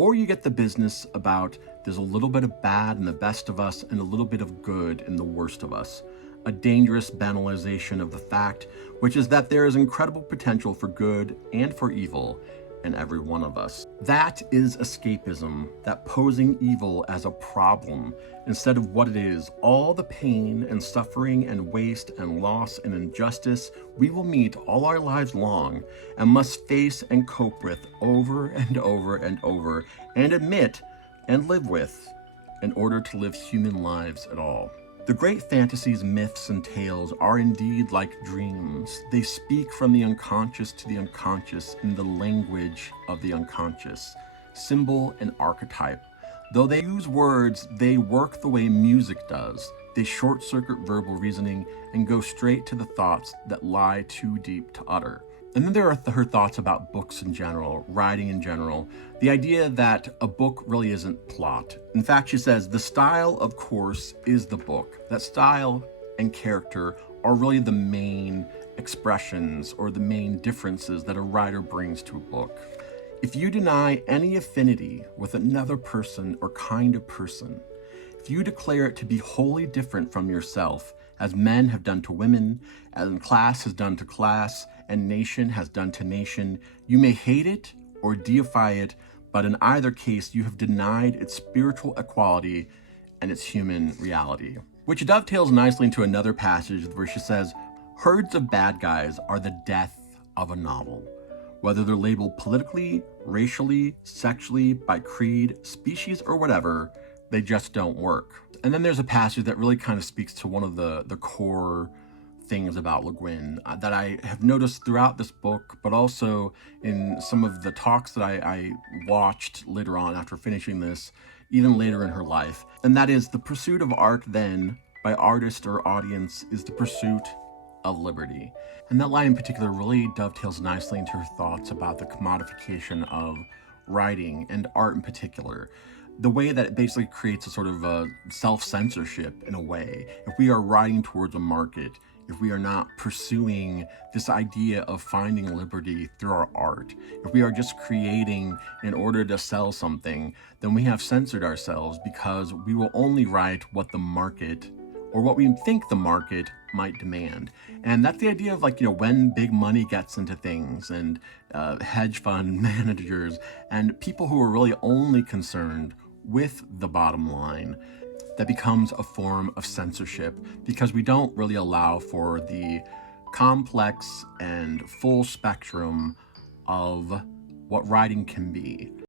or you get the business about there's a little bit of bad in the best of us and a little bit of good in the worst of us. A dangerous banalization of the fact, which is that there is incredible potential for good and for evil in every one of us. That is escapism, that posing evil as a problem instead of what it is, all the pain and suffering and waste and loss and injustice we will meet all our lives long and must face and cope with over and over and over and admit and live with in order to live human lives at all. The great fantasies, myths, and tales are indeed like dreams. They speak from the unconscious to the unconscious in the language of the unconscious, symbol and archetype. Though they use words, they work the way music does. They short-circuit verbal reasoning and go straight to the thoughts that lie too deep to utter. And then there are her thoughts about books in general, writing in general, the idea that a book really isn't plot. In fact, she says, the style, of course, is the book. That style and character are really the main expressions or the main differences that a writer brings to a book. If you deny any affinity with another person or kind of person, if you declare it to be wholly different from yourself, as men have done to women, as class has done to class, and nation has done to nation, you may hate it or deify it, but in either case, you have denied its spiritual equality and its human reality. Which dovetails nicely into another passage where she says, herds of bad guys are the death of a novel. Whether they're labeled politically, racially, sexually, by creed, species, or whatever, they just don't work. And then there's a passage that really kind of speaks to one of the core things about Le Guin that I have noticed throughout this book, but also in some of the talks that I watched later on after finishing this, even later in her life. And that is, the pursuit of art then, by artist or audience, is the pursuit of liberty. And that line in particular really dovetails nicely into her thoughts about the commodification of writing and art in particular. The way that it basically creates a sort of self-censorship in a way. If we are writing towards a market, if we are not pursuing this idea of finding liberty through our art, if we are just creating in order to sell something, then we have censored ourselves because we will only write what the market or what we think the market might demand. And that's the idea of when big money gets into things and hedge fund managers and people who are really only concerned with the bottom line, that becomes a form of censorship because we don't really allow for the complex and full spectrum of what writing can be.